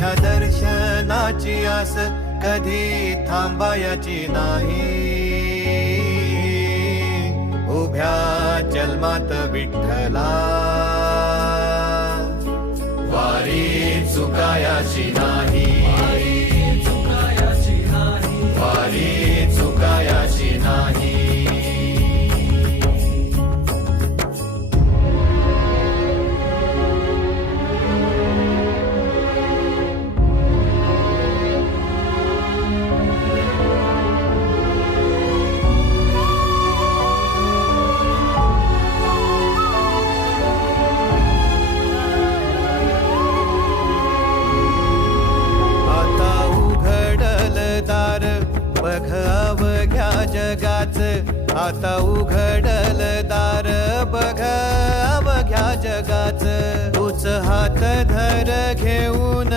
तुझ्या दर्शनाची आस कधी थांबायची नाही. उभ्या जन्मात विठ्ठला वारी चुकायाची नाही. वारी चुकायाची नाही. बघ अवघ्या जगाच, आता उघडल दार बघ अवघ्या जगाच. तूच हात धर घेऊन